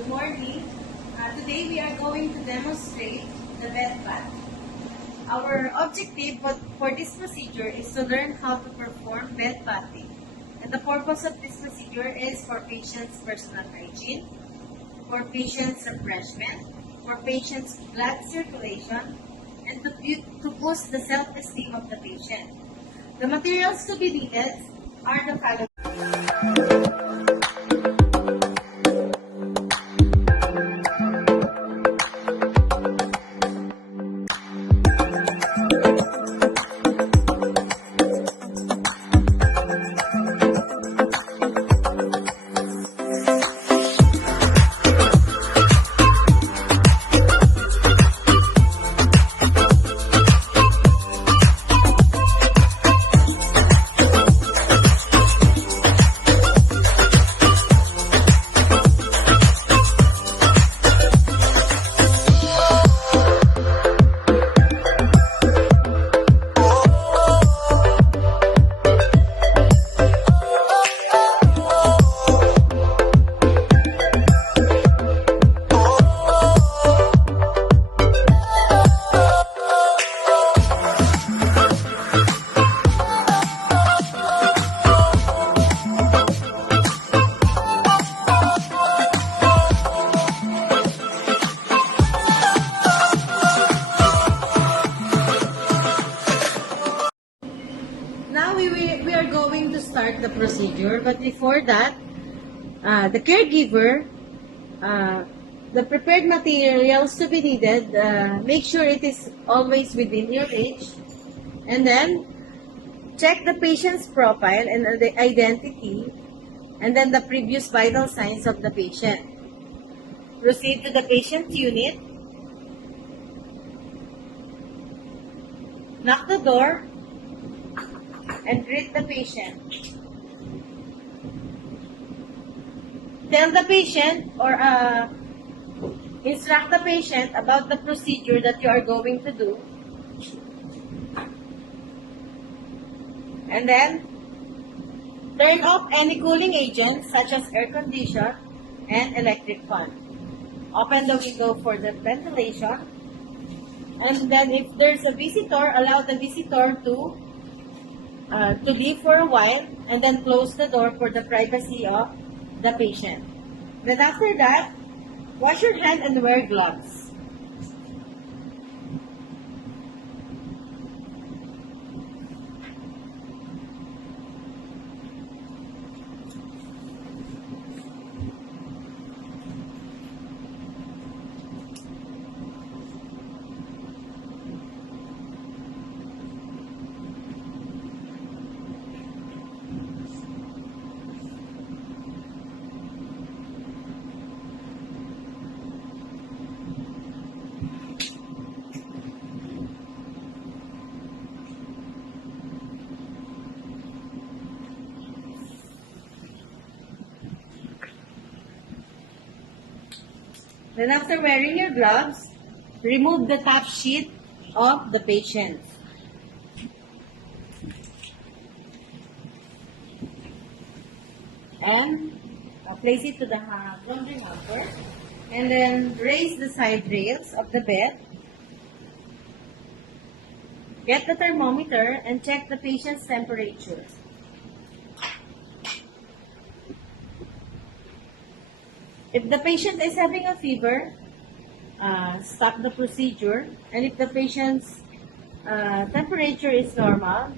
Good morning. Today we are going to demonstrate the Bedbath. Our objective for this procedure is to learn how to perform bed bathing. And the purpose of this procedure is for patients' personal hygiene, for patients' refreshment, for patients' blood circulation, and to boost the self-esteem of the patient. The materials to be needed are the following. Now we are going to start the procedure, but before that, the caregiver, the prepared materials to be needed, make sure it is always within your reach, and then check the patient's profile and the identity, and then the previous vital signs of the patient. Proceed to the patient's unit, knock the door, and greet the patient. Tell the patient or instruct the patient about the procedure that you are going to do. And then turn off any cooling agents such as air conditioner and electric fan. Open the window for the ventilation. And then if there's a visitor, allow the visitor to leave for a while, and then close the door for the privacy of the patient. Then after that, wash your hand and wear gloves. Then after wearing your gloves, remove the top sheet of the patient. And place it to the laundry hamper. And then raise the side rails of the bed. Get the thermometer and check the patient's temperature. If the patient is having a fever, stop the procedure. And if the patient's temperature is normal,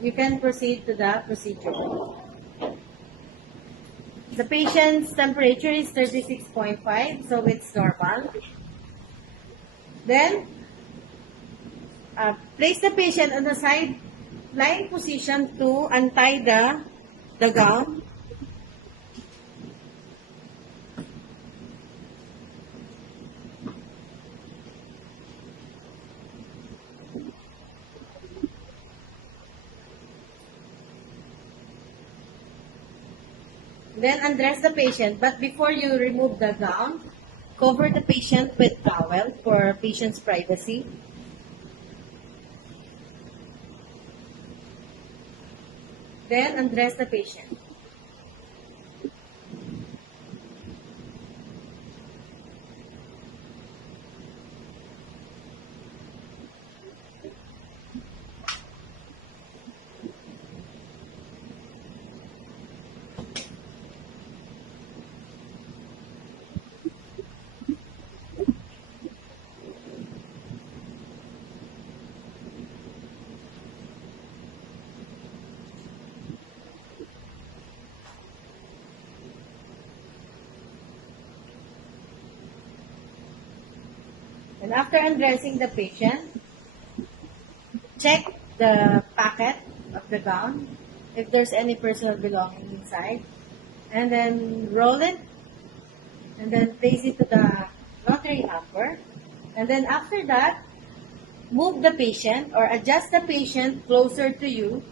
you can proceed to the procedure. The patient's temperature is 36.5, so it's normal. Then, place the patient on the side lying position to untie the gown. Then undress the patient, but before you remove the gown, cover the patient with towel for patient's privacy. Then undress the patient. And after undressing the patient, check the pocket of the gown if there's any personal belongings inside. And then roll it. And then place it to the laundry hamper. And then after that, move the patient or adjust the patient closer to you.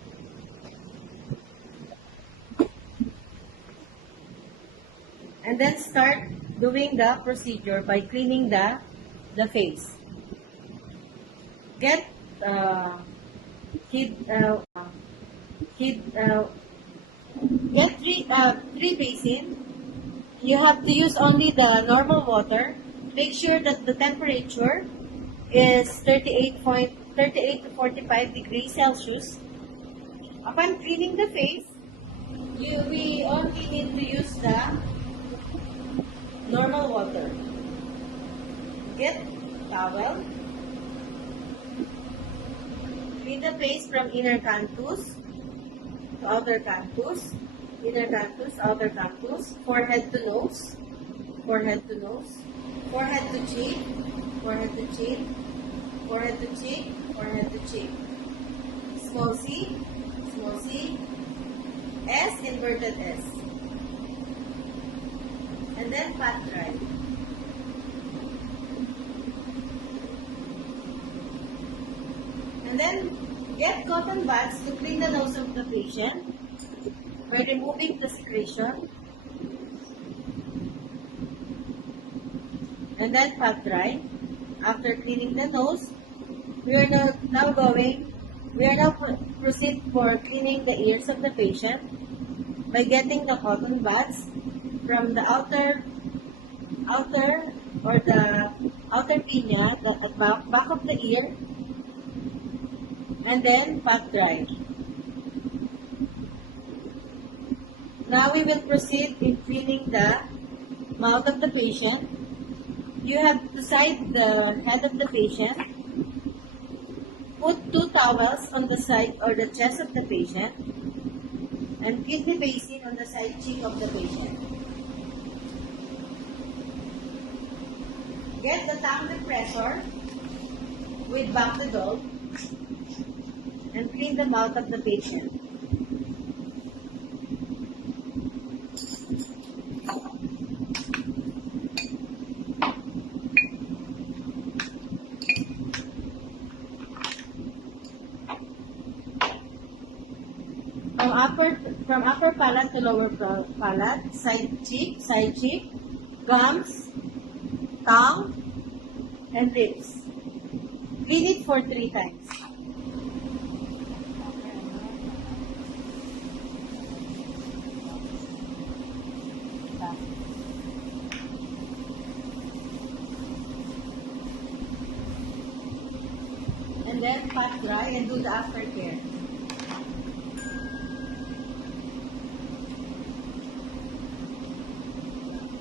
And then start doing the procedure by cleaning the face. Get get three basin. You have to use only the normal water. Make sure that the temperature is 38 to 45 degrees Celsius. Upon cleaning the face, we only need to use the normal water. Get towel. Clean the face from inner canthus to outer canthus. Inner canthus, outer canthus. Forehead to nose. Forehead to nose. Forehead to cheek. Forehead to cheek. Forehead to cheek. Forehead to cheek. Small c. Small c. S, inverted S. And then pat dry. And then get cotton buds to clean the nose of the patient by removing the secretion. And then pat dry. After cleaning the nose, we are now proceed for cleaning the ears of the patient by getting the cotton buds from the outer pinna, the back of the ear, and then pat dry. Now we will proceed in cleaning the mouth of the patient. You have to side the head of the patient. Put 2 towels on the side or the chest of the patient and keep the basin on the side cheek of the patient. Get the tongue depressor with Bactidol and clean the mouth of the patient. From upper palate to lower palate, side cheek, gums, tongue, and lips. Clean it for 3 times. And then pat dry and do the aftercare.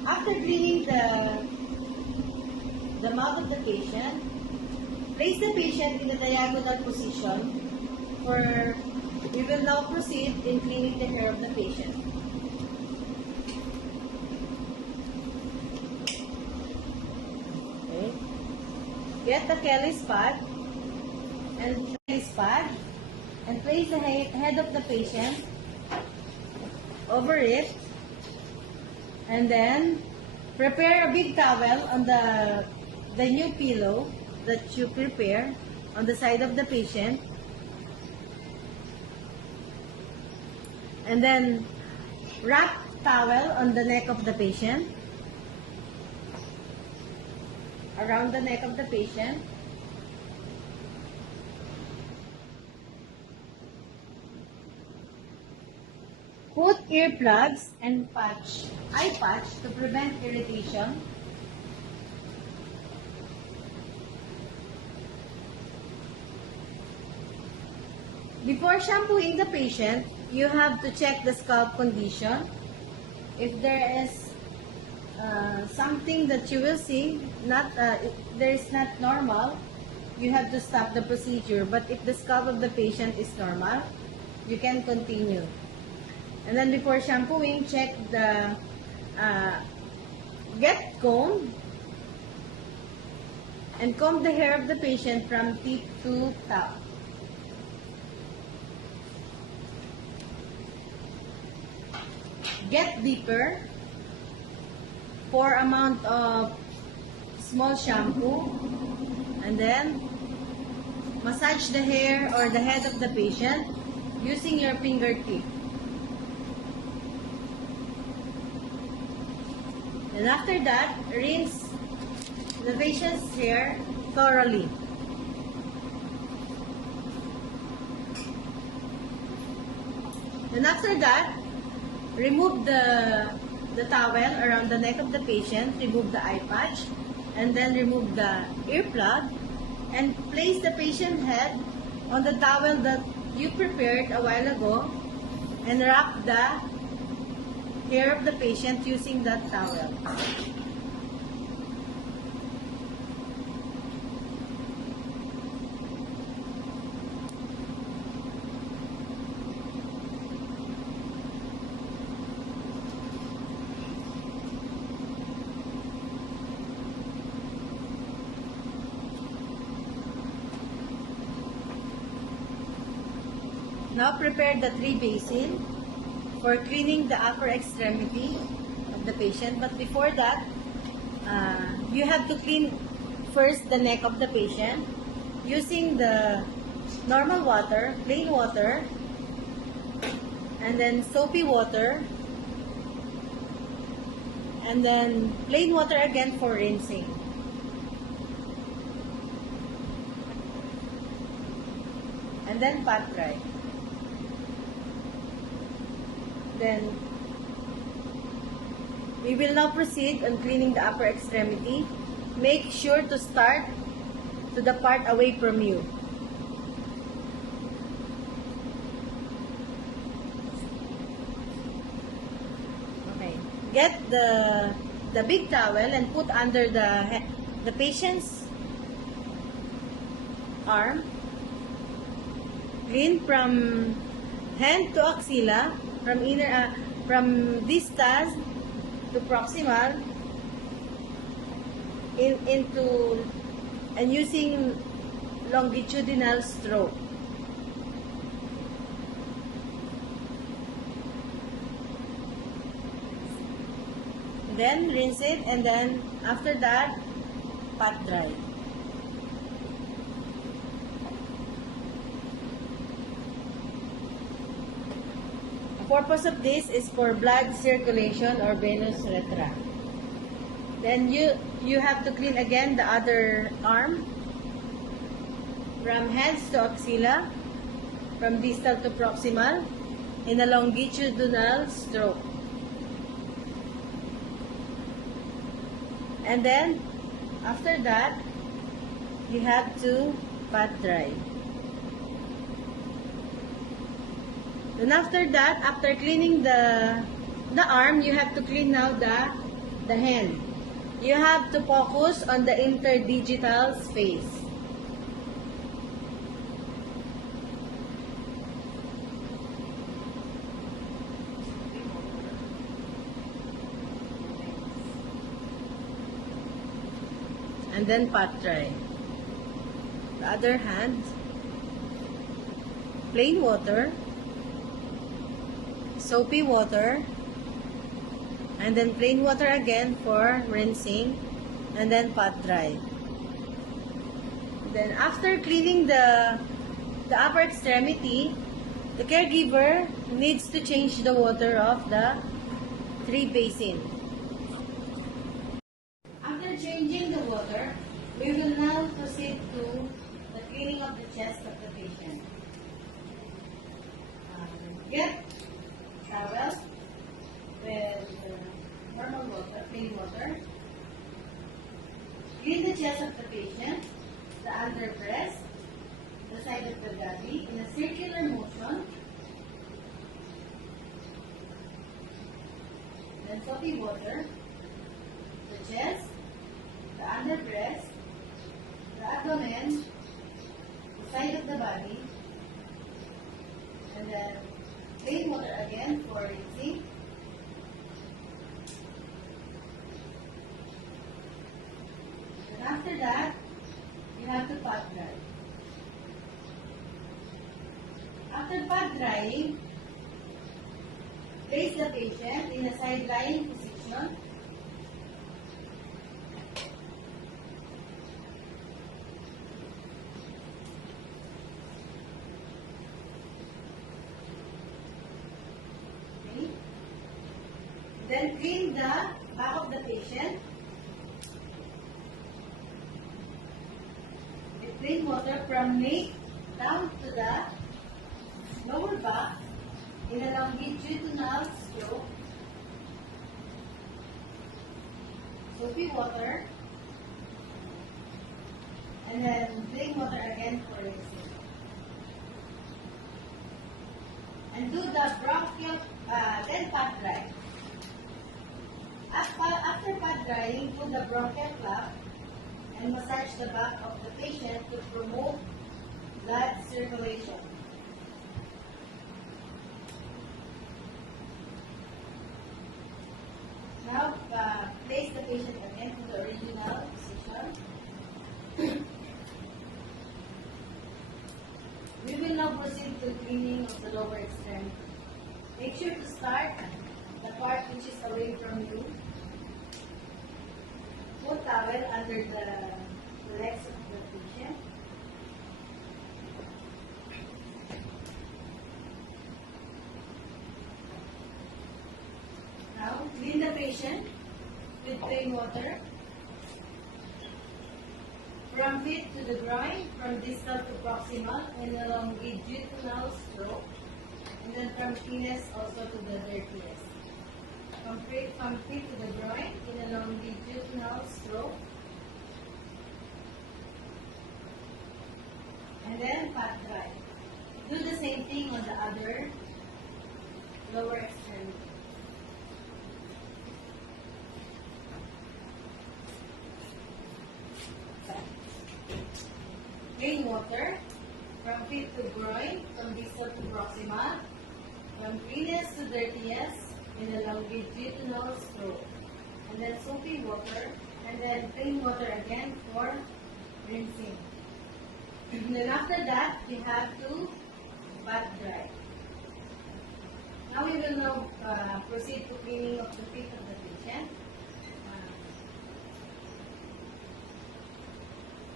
After cleaning the mouth of the patient, place the patient in the diagonal position for we will now proceed in cleaning the hair of the patient. Okay. Get the Kelly's pad and place the head of the patient over it. And then prepare a big towel on the new pillow that you prepare on the side of the patient. And then wrap towel on the neck of the patient, around the neck of the patient. Put earplugs and eye patch to prevent irritation. Before shampooing the patient, you have to check the scalp condition. If there is something that you will see, there is not normal, you have to stop the procedure. But if the scalp of the patient is normal, you can continue. And then before shampooing, check the, get comb and comb the hair of the patient from tip to top. Get deeper. Pour amount of small shampoo, and then massage the hair or the head of the patient using your fingertip. And after that, rinse the patient's hair thoroughly. And after that, remove the towel around the neck of the patient, remove the eye patch, and then remove the earplug, and place the patient head on the towel that you prepared a while ago, and wrap the hair of the patient using that towel. Now prepare the 3 basin for cleaning the upper extremity of the patient. But before that, you have to clean first the neck of the patient using the normal water, plain water, and then soapy water, and then plain water again for rinsing. And then pat dry. Then we will now proceed on cleaning the upper extremity. Make sure to start to the part away from you. Okay. Get the big towel and put under the patient's arm. Clean from hand to axilla, from distal to proximal, into and using longitudinal stroke. Then rinse it, and then after that, pat dry. The purpose of this is for blood circulation or venous urethra. Then you have to clean again the other arm, from hands to axilla, from distal to proximal, in a longitudinal stroke. And then after that, you have to pat dry. Then after that, after cleaning the arm, you have to clean now the hand. You have to focus on the interdigital space. And then pat dry. The other hand, plain water, soapy water, and then plain water again for rinsing, and then pat dry. Then after cleaning the upper extremity, the caregiver needs to change the water of the 3 basin. After changing the water, we will now proceed to the cleaning of the chest of the patient. Get towel with normal water, plain water. Clean the chest of the patient, the under breast, the side of the body in a circular motion. Then soapy water, the chest, the under breast, the abdomen, the side of the body, and then plain water again for rinsing. And after that, After pad drying, place the patient in a side-lying position. Okay. Then clean the back of the patient with plain water from nape down to the lower back in a longitudinal stroke. Soapy water, and then plain water again for rinsing. And do the bronchial, then pad dry. After pad drying, do the bronchial flap and massage the back of the patient to promote blood circulation. Now, place the patient again to the original position. We will now proceed to cleaning of the lower extremity. Make sure to start the part which is away from you. Put towel under the legs of the patient. Now, clean the patient with plain water from feet to the groin, from distal to proximal, and a longitudinal stroke, and then from cleanest also to the dirtiest. From feet to the groin in a longitudinal stroke, and then pat dry. Do the same thing on the other lower extremity. Plain water from feet to groin, from distal to proximal, from cleanest to dirtiest in a longitudinal stroke, and then soapy water, and then plain water again for rinsing. And then after that, we have to pat dry. Now we will now proceed to cleaning of the feet of the patient.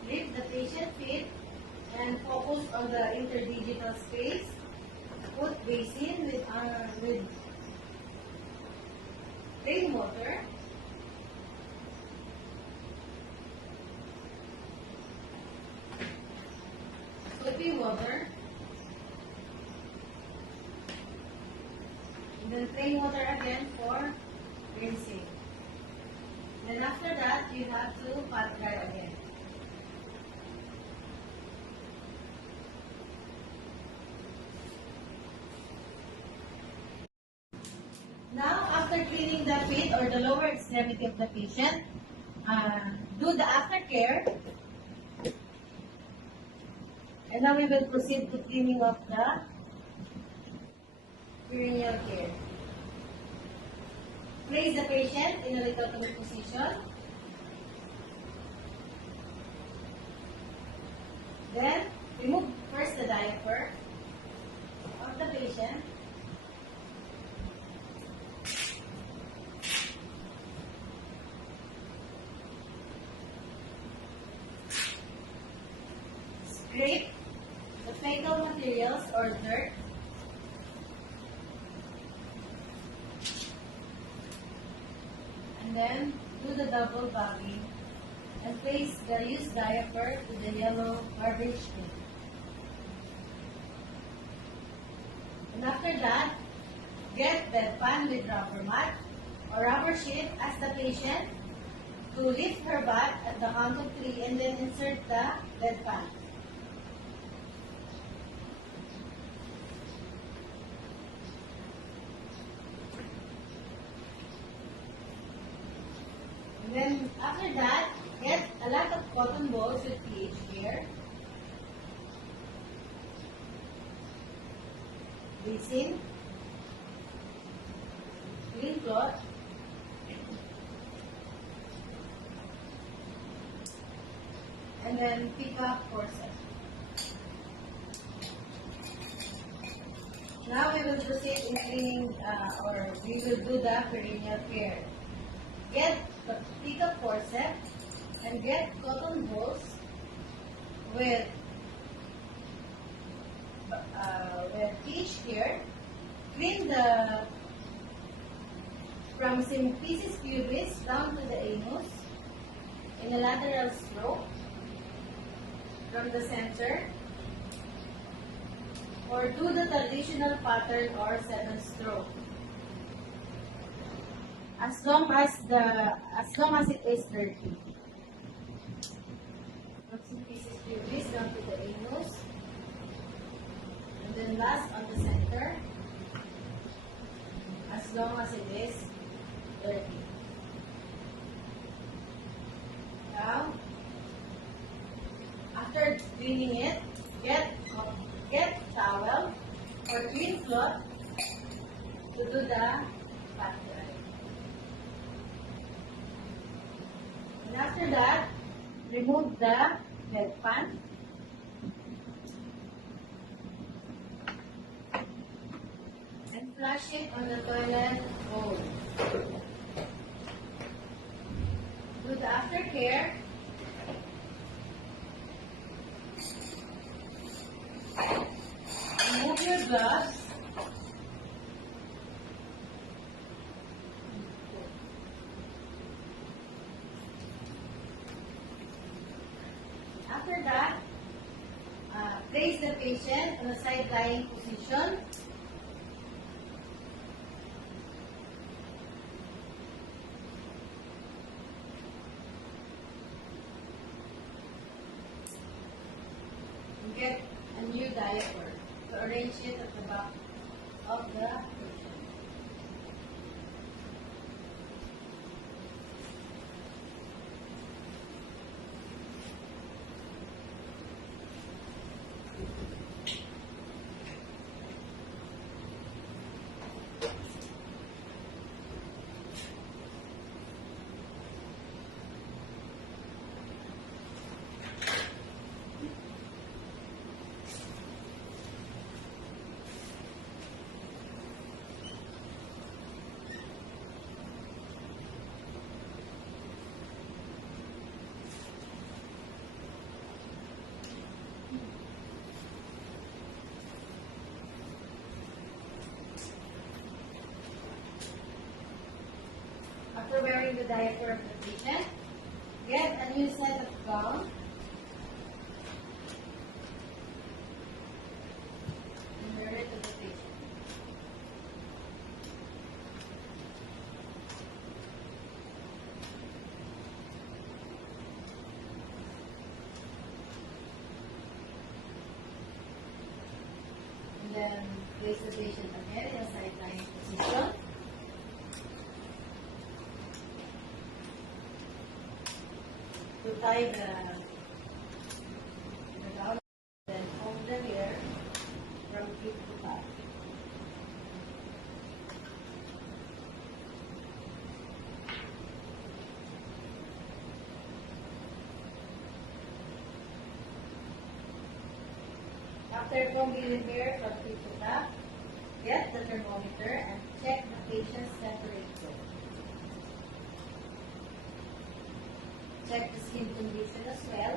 Lift the patient feet and focus on the interdigital space. Put basin with plain water. Soapy water. And then plain water again for rinsing. Then after that, you have to pat dry again. Now, after cleaning the feet or the lower extremity of the patient, do the aftercare. And now we will proceed to cleaning of the perineal care. Place the patient in a lithotomy position. Then, remove first the diaper of the patient. Scrape the fecal materials or dirt. And then do the double bagging and place the used diaper to the yellow garbage bin. And after that, get bedpan with rubber mat or rubber sheet. Ask the patient to lift her butt at the count of 3 and then insert the bedpan. Then after that, get a lot of cotton balls with pH here. Basin, clean cloth, and then pick up corset. will proceed in cleaning or we will do the perineal care. Pick a forceps and get cotton balls with each here. Clean the from symphysis pubis down to the anus in a lateral stroke from the center, or do the traditional pattern or 7-stroke. As long as it is dirty. From symphysis pubis down to the anus, and then last on the center. As long as it is dirty. Now, after cleaning it, get towel or clean cloth to do the pat dry. And after that, remove the bedpan. And flush it on the toilet bowl. Do the aftercare. Remove your gloves. After that, place the patient on a side-lying position. Get a new diaper to arrange it at the back of the patient. After wearing the diaper of the patient, get a new set of gown and wear it to the patient. And then place the patient again in a side-lying position. To tie the gown, then hold the hair from tip to back. After combing the hair from tip to back, get the thermometer and check the patient's temperature. Check the skin condition as well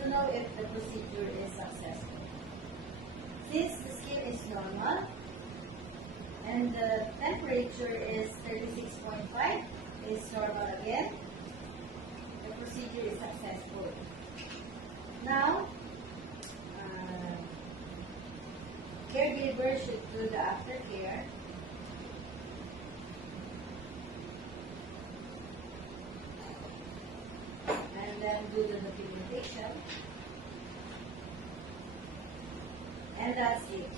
to know if the procedure is successful. Since the skin is normal and the temperature is 36.5, is normal again, the procedure is successful. Now, caregiver should do the aftercare. And then do the documentation. And that's it.